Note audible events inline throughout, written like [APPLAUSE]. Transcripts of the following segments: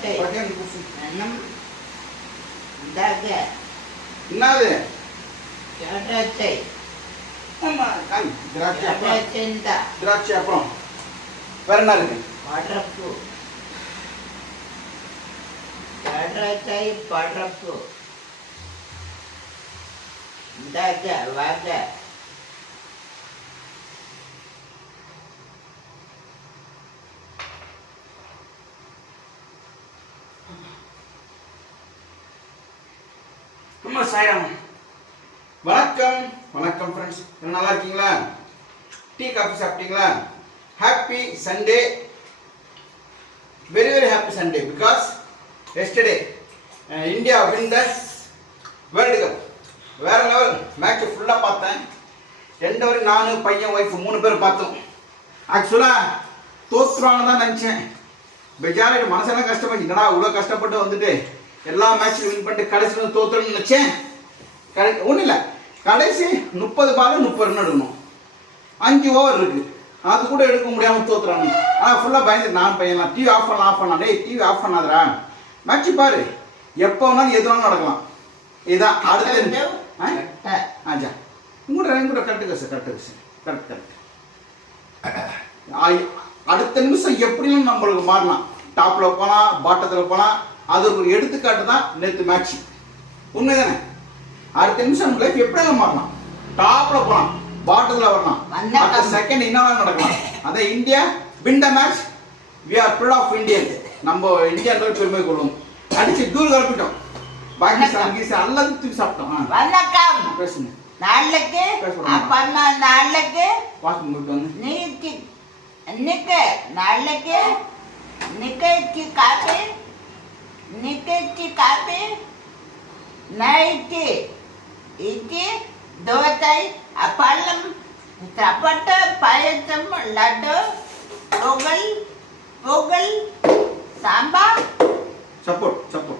திராட்சை பட்டியம் பூசு. நம் இதாக என்னது திராட்சை ஆமா காய் திராட்சை அப்புறம் திராட்சை இந்த திராட்சை அப்புறம் வேற என்ன இருக்கு படப்பு திராட்சை படப்பு இதாக வகை அம்மா சாயிரம். வணக்கம். வணக்கம் ஃப்ரெண்ட்ஸ் நல்லா இருக்கீங்களா? டீ காஃபி சாப்பிட்டீங்களா? Happy Sunday very very happy Sunday because yesterday India win the world cup வேற லெவல் மேட்ச் ஃபுல்லாக பார்த்தேன். ரெண்டு வரையும் நானும் பையன் ஒய்ஃப் மூணு பேர் பார்த்தோம். ஆக்சுவலாக தோத்துருவாங்க தான் நினச்சேன். பெஜாரிட்டு மனசெல்லாம் கஷ்டப்பட்டு என்னடா இவ்வளோ கஷ்டப்பட்டு வந்துட்டு எல்லா மேட்ச்லையும் வின் பண்ணிட்டு கடைசியில் தோத்துறோம்னு நினச்சேன். கடை ஒன்றும் இல்லை. கடைசி முப்பது பால் முப்பது ரன் எடுக்கணும். அஞ்சு ஓவர் இருக்கு. அது கூட எடுக்க முடியாமல் தோத்துறாங்க. ஆனால் ஃபுல்லாக பயந்து நான் பையன்லாம் டிவி ஆஃப் பண்ணலாம் ஆஃப் பண்ணலாம். டேய் டிவி ஆஃப் பண்ணாதடா. மேட்ச் பாரு. எப்போ வேணாலும் எது வேணாலும் நடக்கலாம். இதுதான் அடுத்து ஆஜா உங்களோட உங்களோட correct sir correct sir correct correct அடுத்த நிமிஷம் எப்படியும் நம்மளுக்கு மாறலாம். டாப்பில் போகலாம் பாட்டத்தில் போகலாம் அது ஒரு எடுத்துக்காட்டு தான் நேற்று மேட்ச் உண்மைதானே? அடுத்த நிமிஷம் லைஃப் எப்படிங்க மாறலாம்? டாப்பில் போகலாம் பாட்டத்தில் வரலாம். அடுத்த செகண்ட் என்ன நடக்கலாம். அதான் India win the match we are proud of Indian நம்ம இந்தியா பெருமை கொள்வோம். அடிச்சு தூள் கலப்பிட்டோம். பாகிஸ்தான் கீஸ்தான் எல்லாத்தையும் தூக்கி சாப்பிட்டோம். வணக்கம். பேசுங்க. நாளைக்கு. அப்பா நாளைக்கு வாக்கிங் போயிட்டு வந்து நீக்கு நிக்க நாளைக்கு நிக்கச்சி காப்பி नितेची कापे నైతే ఇది దోసై అప్పలం చపట పాయసం లడ్డు పొగల్ పొగల్ సాంబా చప్పుడు చప్పుడు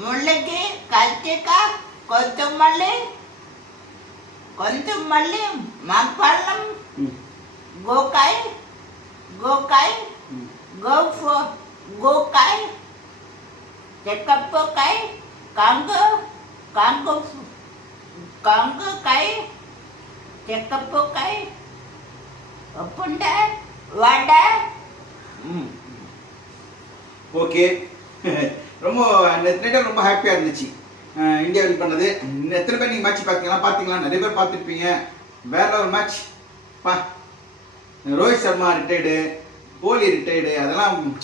ముళ్ళకి కచ్చిక కొత్తిమల్లి కొంతమల్లి మప్పళ్ళం గోకాయ గోకాయ go ngô cái. Chạy cặp cơ cái. Cản cơ cản cơ cản cơ cái. Chạy cặp okay [LAUGHS] ரொம்ப நெட் ரொம்ப ஹாப்பியாக இருந்துச்சு. இந்தியா வின் பண்ணது. எத்தனை பேர் நீங்கள் மேட்ச் பார்த்தீங்களா பார்த்தீங்களா நிறைய பேர் பார்த்துருப்பீங்க வேற ஒரு மேட்ச் பா. ரோஹித் சர்மா ரிட்டையர்டு கோலி ரிட்டையர்டு அதெல்லாம்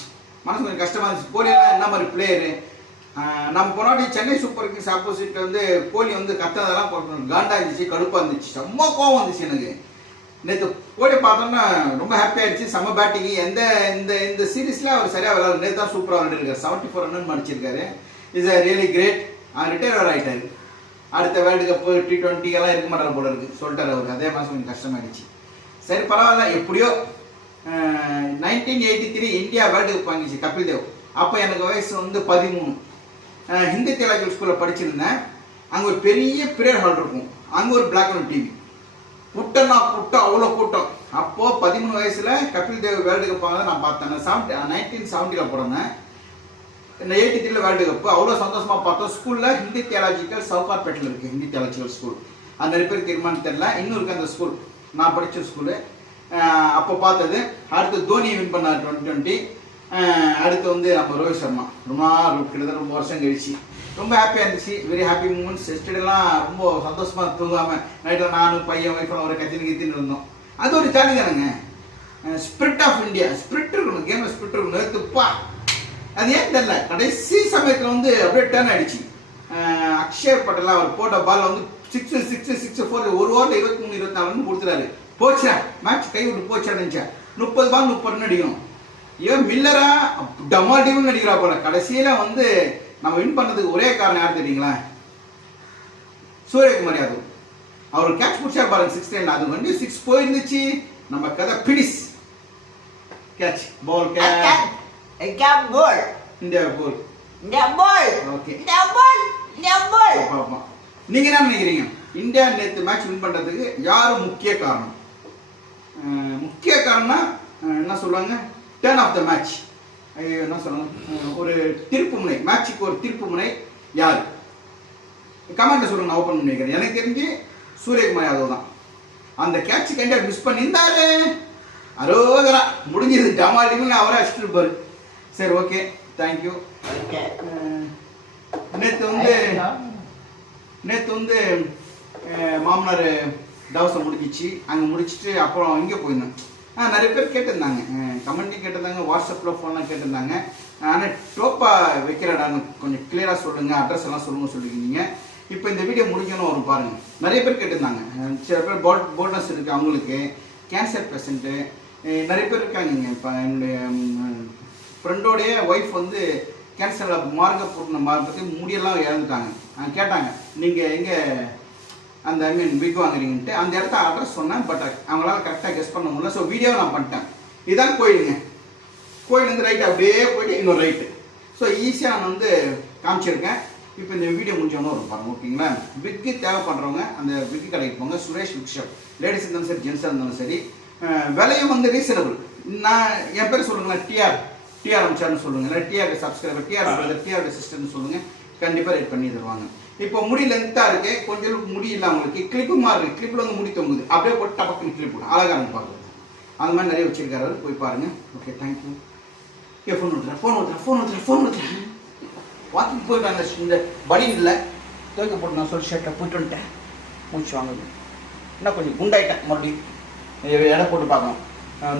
மனசு கொஞ்சம் கஷ்டமாக இருந்துச்சு. கோலியெல்லாம் என்ன மாதிரி பிளேயரு நம்ம போனாடி சென்னை சூப்பர் கிங்ஸ் ஆப்போசிட் வந்து கோலி வந்து கத்ததெல்லாம் கொஞ்சம் காண்டா இருந்துச்சு கடுப்பாக இருந்துச்சு. செம்ம கோவம் வந்துச்சு எனக்கு. நேற்று கோலி பார்த்தோம்னா ரொம்ப ஹாப்பியாகிடுச்சு செம்ம பேட்டிங் எந்த இந்த இந்த சீரீஸில் அவர் சரியாக விளாடு நேற்று தான் சூப்பராக விளையாடிருக்காரு. செவன்ட்டி ஃபோர் ரன் அடிச்சிருக்காரு is a really great retire ஆகிட்டார் அடுத்த வேர்ல்டு கப்பு டி ட்வெண்ட்டி எல்லாம் இருக்க மாட்டார் போல இருக்கு. சொல்லிட்டார் அவர். அதே மாதம் கொஞ்சம் கஷ்டமாயிடுச்சு. சரி பரவாயில்ல. எப்படியோ nineteen eighty three India world cup வாங்கிச்சு Kapil Dev. அப்போ எனக்கு வயசு வந்து பதிமூணு. ஹிந்தி தியாலஜி ஸ்கூலில் படிச்சிருந்தேன். அங்கே ஒரு பெரிய பிரேயர் ஹால் இருக்கும். அங்கே ஒரு பிளாக் அண்ட் டிவி கூட்டம்னா கூட்டம் அவ்வளோ கூட்டம். அப்போது பதிமூணு வயசில் கபில் தேவ் வேர்ல்டு கப் வாங்க நான் பார்த்தேன். செவன்டி நைன்டீன் செவன்ட்டியில் பிறந்தேன். இந்த எயிட்டி த்ரீல வேர்ல்டு கப். அவ்வளோ சந்தோஷமாக பார்த்தோம். ஸ்கூலில் ஹிந்தி தியாலஜிக்கல் சவுகார்பேட்டில் இருக்குது ஹிந்தி தியாலஜிக்கல் ஸ்கூல் அந்த நிறைய பேருக்கு தீர்மானம் தெரில இன்னும் இருக்குது அந்த ஸ்கூல் நான் படித்த ஸ்கூலு அப்போ பார்த்தது. அடுத்து தோனி வின் பண்ணார் டுவெண்ட்டி டுவெண்ட்டி அடுத்து வந்து நம்ம ரோஹித் சர்மா. ரொம்ப கிட்டத்தட்ட ரொம்ப வருஷம் கழிச்சு. ரொம்ப ஹாப்பியாக இருந்துச்சு. வெரி ஹாப்பி மூமெண்ட்ஸ் எஸ்டர்டேலாம் ரொம்ப சந்தோஷமாக தூங்காமல் நைட்டில் நானும் பையன் ஒய்ஃபெல்லாம் ஒரு கத்தினு கத்தின்னு இருந்தோம். அது ஒரு சேலஞ்ச் தானுங்க. ஸ்பிரிட் ஆஃப் இந்தியா ஸ்பிரிட் இருக்கணும். கேமில் ஸ்பிரிட் இருக்கணும். நேற்றுப்பா அது ஏன் தெரில கடைசி சமயத்தில் வந்து அப்படியே டேர்ன் ஆகிடுச்சு அக்ஷய் அக்ஷர் பட்டேல் அவர் போட்ட பால் வந்து சிக்ஸ் சிக்ஸ் சிக்ஸ் ஃபோர் ஒரு ஓவரில் இருபத்தி மூணு இருபத்தி நாலுன்னு கொடுத்துறாரு போச்சா? மேட்ச் கை விட்டு போச்சா நினச்சேன் முப்பது பால் முப்பதுன்னு அடிக்கணும். இவன் மில்லரா? டமாடிவும் அடிக்கிறா போல. கடைசியில வந்து நம்ம வின் பண்ணுறதுக்கு ஒரே காரணம் யார் தெரியுங்களா? சூரியகுமார் யாதவ். அவர் கேட்ச் பிடிச்சா பாருங்க சிக்ஸ் டைம் அது வந்து சிக்ஸ் போயிருந்துச்சு. நம்ம கதை finish catch ball catch ball இந்த பால் இந்த பால் ஓகே இந்த பால் இந்த பால் பாப்போம் நீங்க என்ன நினைக்கிறீங்க? இந்தியா நேற்று மேட்ச் வின் பண்றதுக்கு யார் முக்கிய காரணம்? முக்கிய காரணம்னா என்ன சொல்லுவாங்க? டேர்ன் ஆஃப் த மேட்ச் ஐயோ, என்ன சொல்லணும் ஒரு திருப்பு முனை மேட்சுக்கு ஒரு திருப்பு முனை யார் கமெண்ட்ல சொல்லுங்க நான் ஓப்பன் பண்ணிக்கிறேன் எனக்கு தெரிஞ்சு சூரியகுமார் யாதவ் தான். அந்த கேட்ச் கண்டிப்பா மிஸ் பண்ணியிருந்தாரு. அரோகரா முடிஞ்சது. ஜமாலின்னு அவரே அடிச்சுட்டு இருப்பாரு. சரி ஓகே தேங்க்யூ நேற்று வந்து நேற்று வந்து மாமனார் தவசம் முடிஞ்சிச்சு. அங்கே முடிச்சுட்டு அப்புறம் இங்கே போயிருந்தேன் ஆ நிறைய பேர் கேட்டிருந்தாங்க. கமெண்ட்லையும் கேட்டிருந்தாங்க வாட்ஸ்அப்பில் ஃபோன்லாம் கேட்டிருந்தாங்க. ஆனால் டோப்பா வைக்கிறடான்னு கொஞ்சம் கிளியராக சொல்லுங்கள் அட்ரஸ் எல்லாம் சொல்லுங்க சொல்லியிருந்தீங்க. இப்போ இந்த வீடியோ முடிஞ்சோன்னு வரும் பாருங்கள் நிறைய பேர் கேட்டிருந்தாங்க. சில பேர் போட் போனஸ் இருக்குது அவங்களுக்கு. கேன்சர் பேஷண்ட்டு நிறைய பேர் இருக்காங்க இப்போ என்னுடைய ஃப்ரெண்டோடைய ஒய்ஃப் வந்து கேன்சரில் மார்க்க பூர்ண மார்க்கத்தை முடியெல்லாம் இறந்துட்டாங்க. கேட்டாங்க நீங்கள் எங்கே அந்த ஐ மீன் பிக் வாங்குறீங்கன்ட்டு அந்த இடத்த அட்ரஸ் சொன்னேன் பட் அவங்களால கரெக்டாக கெஸ் பண்ண முடியல. ஸோ வீடியோ நான் பண்ணிட்டேன். இதுதான் கோயிலுங்க. கோயிலேருந்து ரைட்டு அப்படியே போயிட்டு இன்னொரு ரைட்டு ஸோ ஈஸியாக நான் வந்து காமிச்சிருக்கேன். இப்போ இந்த வீடியோ முடிஞ்சவொன்னு ஒரு பாருங்க ஓகேங்களா? பிக்கு தேவைப்படுறவங்க அந்த பிக்கு கடைக்கு போங்க. சுரேஷ் பிக் ஷாப் லேடிஸ் இருந்தாலும் சரி ஜென்ஸாக இருந்தாலும் சரி விலையும் வந்து ரீசனபிள் நான் என் பேர் சொல்லுங்களேன் டிஆர் டிஆர் அமைச்சார்னு சொல்லுங்க. இல்லை T R subscriber T R T R சிஸ்டர்னு சொல்லுங்கள் கண்டிப்பாக ரேட் பண்ணி தருவாங்க. இப்போ முடி லென்த்தாக இருக்கு கொஞ்சம் முடி இல்லை அவங்களுக்கு. கிளிப்பு மாதிரி இருக்கு. கிளிப்பில் வந்து முடி தொங்குது. அப்படியே போட்டு டபக்குன்னு கிளிப் போடும் அழகாக இருக்கு பார்க்குறது அந்த மாதிரி நிறைய வச்சிருக்காரு போய் பாருங்க. ஓகே தேங்க்யூ ஏ ஃபோன் ஊற்றுறேன் ஃபோன் ஊற்றுறேன் ஃபோன் ஊற்றுறேன் ஃபோன் ஊற்றுறேன் வாக்கிங் போயிட்டு அந்த இந்த படி இல்லை. துவைக்க போட்டு நான் சொல்லி ஷர்ட்டில் போயிட்டு வந்துட்டேன். மூச்சு வாங்குது. இன்னும் கொஞ்சம் குண்டாயிட்டேன். மறுபடியும் இடம் எடை போட்டு பார்க்கணும்.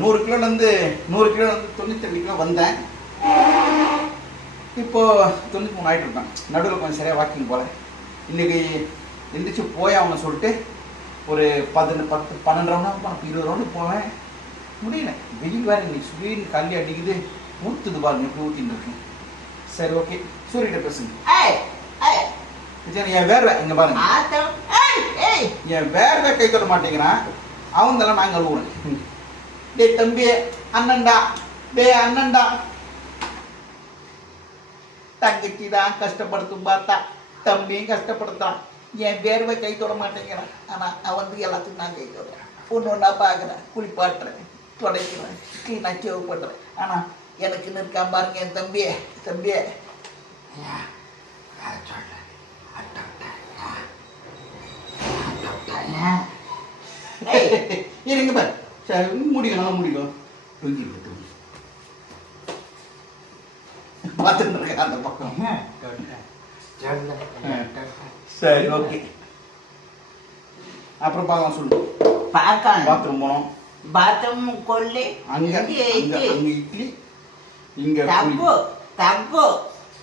நூறு கிலோலேருந்து நூறு கிலோ தொண்ணூற்றி ரெண்டு கிலோ வந்தேன். இப்போது தொண்ணூற்றி மூணு ஆகிட்டு இருப்பேன் நடுவில் கொஞ்சம் சரியாக வாக்கிங் போகல இன்னைக்கு எந்திரிச்சு போய் அவனை சொல்லிட்டு ஒரு பதினெண்டு பத்து பன்னெண்டு ரவுண்டாக போனேன் இருபது ரவுண்டு போவேன். முடியல. வெயில் வேறு இன்னைக்கு சுவீன் கல்லி அடிக்குது. ஊற்றுது பாருங்க இப்படி ஊற்றின்னு இருக்கு சரி ஓகே சூரியகிட்ட பேசுங்க. என் வேர்வை இங்கே பாருங்க. என் வேர்வை கை தொட மாட்டேங்கிறான். தலை நான் கழுவுறேன் டேய் தம்பி அண்ணன்டா. டேய் அண்ணன்டா. தங்கச்சி தான் கஷ்டப்படுத்தும் பார்த்தா. தம்பியும் கஷ்டப்படுத்தான் என் வேர்வை கை தொட மாட்டேங்கிறான். ஆனால் அவன் வந்து எல்லாத்துக்கும் நான் கை தொடுறேன். ஒன்று ஒன்றா பார்க்குறேன். குளிப்பாட்டுறேன். துடைக்கிறேன். க்ளீனாக சேவ் பண்ணுறேன் ஆனால் எனக்குன்னு இருக்கான் பாருங்க என் தம்பியே. தம்பியே. இருங்க பாரு. சரி நல்லா முடிக்கும் தூங்கி தூங்கி பார்த்துட்டு இருக்கேன் அந்த பக்கம். சரி ஓகே அப்புறம் பார்க்கலாம் சொல்லு பார்க்கணும் பாத்ரூம் போனோம் பாத்ரூம் கொல்லி அங்க இங்கே அங்க இங்கே அங்க இட்லி இங்க தப்பு தப்பு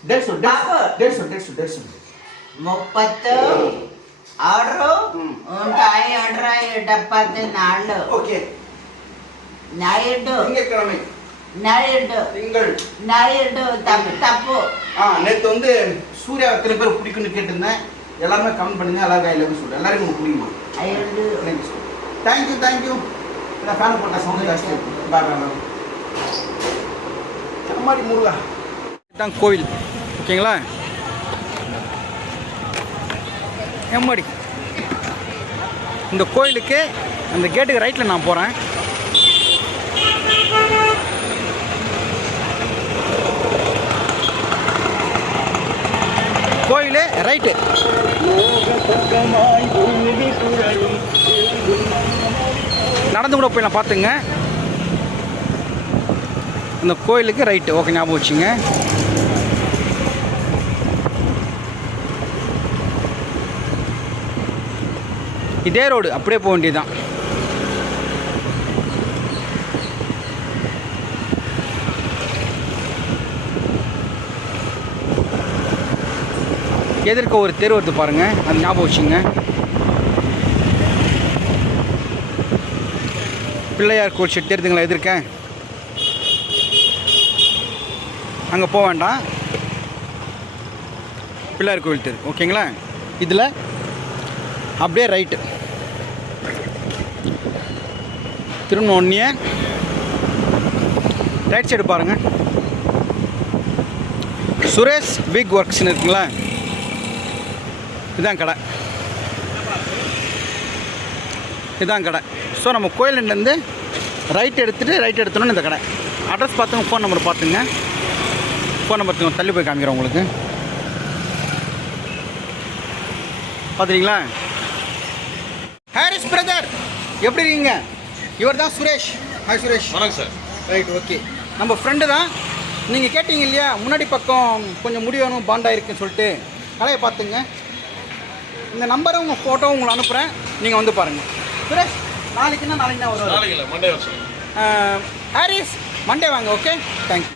டேட் சொல் பாப்பு. டேட் சொல் டேட் சொல் டேட் சொல் ముప్పత్తు ఆరు మ్. ఉంటాయి అడ్రాయి డెబ్బై నాళ్ళు ஓகே నాయుడు திங்கட்கிழமை நழையண்டோ நீங்கள் நழையண்டோ தப்பு ஆ நேற்று வந்து சூர்யா எத்தனை பேர் கேட்டிருந்தேன். எல்லாமே கமெண்ட் பண்ணுங்க எல்லாரும் ஐ லவ் சொல்கிறேன் எல்லாருக்கும் உங்களுக்கு பிடிக்குமா I love thank you thank you நான் ஃபேன் போட்டேன் சவுண்ட் ஜாஸ்தி பாய் பாய் முருகா. தான் கோவில். ஓகேங்களா? எம்மாடி இந்த கோயிலுக்கு அந்த கேட்டுக்கு ரைட்டில் நான் போகிறேன் கோயில் ரைட்டு. நடந்து கூட போய் நான் பார்த்துங்க. இந்த கோயிலுக்கு ரைட்டு ஓகே ஞாபகம் வச்சுங்க. இதே ரோடு அப்படியே போக வேண்டியதுதான். எதிர்க்க ஒரு தெரு வருது பாருங்கள் அது ஞாபகம் வச்சுங்க பிள்ளையார் கோயில் செட் தெரியுதுங்களா? எதிர்க்க? அங்கே போக வேண்டாம். பிள்ளையார் கோயில் தெரு. ஓகேங்களா? இதில் அப்படியே ரைட்டு திருநொன்னிய ஒன்றிய ரைட் சைடு பாருங்கள் சுரேஷ் பிக் ஒர்க்ஸ்னு இருக்குங்களா? இதான் கடை. இதான் கடை. ஸோ நம்ம கோயிலேருந்து ரைட் எடுத்துகிட்டு ரைட் எடுத்தோன்னு இந்த கடை. அட்ரஸ் பார்த்துங்க ஃபோன் நம்பர் பார்த்துங்க. ஃபோன் நம்பர் தள்ளி போய் காமிக்கிறேன் உங்களுக்கு. பார்த்துறீங்களா ஹாரிஸ் பிரதர் எப்படி இருக்கீங்க? இவர் தான் சுரேஷ். ஹாய் சுரேஷ். வணக்கம் சார் ரைட் ஓகே நம்ம ஃப்ரெண்டு தான். நீங்கள் கேட்டீங்க இல்லையா? முன்னாடி பக்கம் கொஞ்சம் முடி வேணும் பாண்டா இருக்குன்னு சொல்லிட்டு. கலையை பார்த்துங்க. இந்த நம்பரை உங்கள் ஃபோட்டோ உங்களுக்கு அனுப்புகிறேன் நீங்கள் வந்து பாருங்கள் சுரேஷ் நாளைக்குன்னா நாளைக்கு தான் நாளைக்கு இல்லை மண்டே ஹாரிஸ் மண்டே வாங்க ஓகே தேங்க்யூ